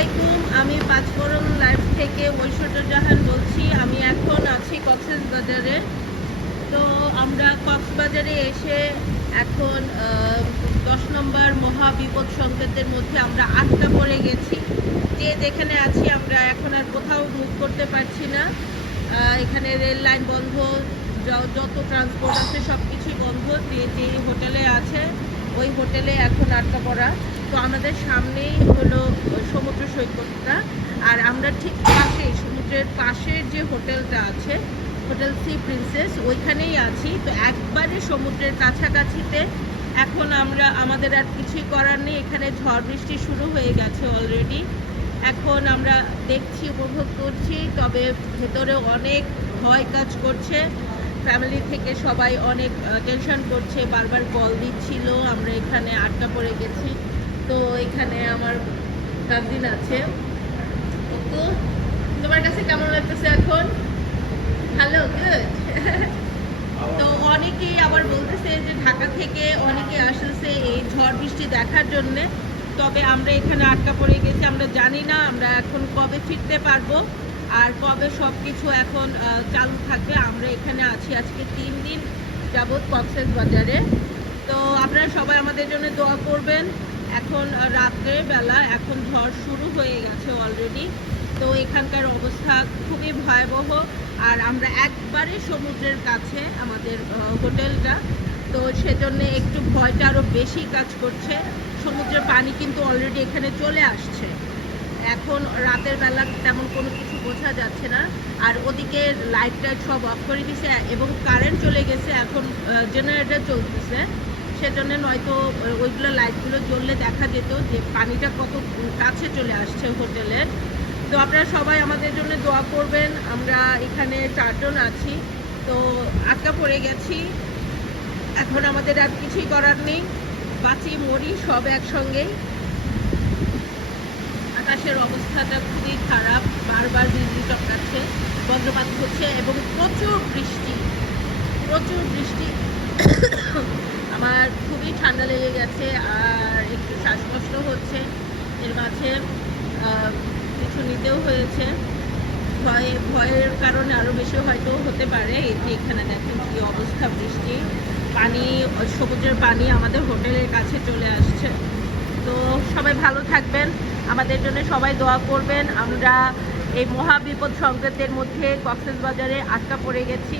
আলাইকুম, আমি পাঁচবরণ লাইফ থেকে ঐশ্বর্য জাহান বলছি। আমি এখন আছি কক্সেস বাজারে তো আমরা কক্সবাজারে এসে এখন দশ নম্বর মহা বিপদ সংকেতের মধ্যে আমরা আটকা পড়ে গেছি। যে যেখানে আছি আমরা এখন আর কোথাও মুভ করতে পারছি না। এখানে রেল লাইন বন্ধ যত ট্রান্সপোর্ট আছে সব কিছুই বন্ধ, যে যে হোটেলে আছে, ওই হোটেলে এখন আটকা পড়া। তো আমাদের সামনেই হলো সমুদ্র সৈকতটা আর আমরা ঠিক পাশে সমুদ্রের পাশের যে হোটেলটা আছে, হোটেল সি প্রিন্সেস, ওইখানেই আছি। তো একবারে সমুদ্রের কাছাকাছিতে এখন আমরা, আমাদের আর কিছুই করার নেই, এখানে ঝড় বৃষ্টি শুরু হয়ে গেছে অলরেডি এখন আমরা দেখছি, উপভোগ করছি, তবে ভেতরে অনেক ভয় কাজ করছে। ফ্যামিলি থেকে সবাই অনেক টেনশন করছে, বারবার কল দিচ্ছিল, আমরা এখানে আটকা পড়ে গেছি। তো এখানে আমার কাজিন আছে। তো তোমার কাছে কেমন লাগতেছে এখন? হ্যালো গুড তো অনেকেই আবার বলতেছে যে ঢাকা থেকে অনেকে আসতেছে এই ঝড় বৃষ্টি দেখার জন্য। তবে আমরা এখানে আটকা পড়ে গেছি আমরা জানি না আমরা এখন কবে ফিরতে পারব। আর কবে সব কিছু এখন চালু থাকবে আমরা এখানে আছি আজকে তিন দিন যাবৎ কক্সেস বাজারে তো আপনারা সবাই আমাদের জন্য দোয়া করবেন। এখন আহ, রাত্রের বেলা এখন ঝড় শুরু হয়ে গেছে অলরেডি তো এখানকার অবস্থা খুবই ভয়াবহ। আর আমরা একবারে সমুদ্রের কাছে আমাদের হোটেলটা। তো সেজন্য একটু ভয়টা আরও বেশি কাজ করছে। সমুদ্রের পানি কিন্তু অলরেডি এখানে চলে আসছে। এখন রাতের বেলা তেমন কোনো কিছু বোঝা যাচ্ছে না। আর ওদিকে লাইট টাইট সব অফ করে দিছে এবং কারেন্ট চলে গেছে এখন জেনারেটর চলতেছে। সেজন্য নয়তো ওইগুলো লাইটগুলো জ্বললে দেখা যেত যে পানিটা কত কাছে চলে আসছে হোটেলের। তো আপনারা সবাই আমাদের জন্য দোয়া করবেন। আমরা এখানে চারজন আছি। তো আটকা পড়ে গেছি। এখন আমাদের আর কিছুই করার নেই। বাঁচি, মরি, সব একসঙ্গেই আকাশের অবস্থাটা খুবই খারাপ। বারবার বিজলি চমকাচ্ছে, বজ্রপাত হচ্ছে এবং প্রচুর বৃষ্টি। প্রচুর বৃষ্টি। আমার খুবই ঠান্ডা লেগে গেছে আর একটু শ্বাসকষ্ট হচ্ছে। এর মাঝে হয়েছে। ভয়, ভয়ের কারণে আরও বেশি হয়তো হতে পারে। যে এখানে দেখেন কি অবস্থা, বৃষ্টি, পানি সমুদ্রের পানি আমাদের হোটেলের কাছে চলে আসছে। তো সবাই ভালো থাকবেন। আমাদের জন্য সবাই দোয়া করবেন। আমরা এই মহাবিপদ সংকেতের মধ্যে কক্সেস বাজারে আটকা পড়ে গেছি।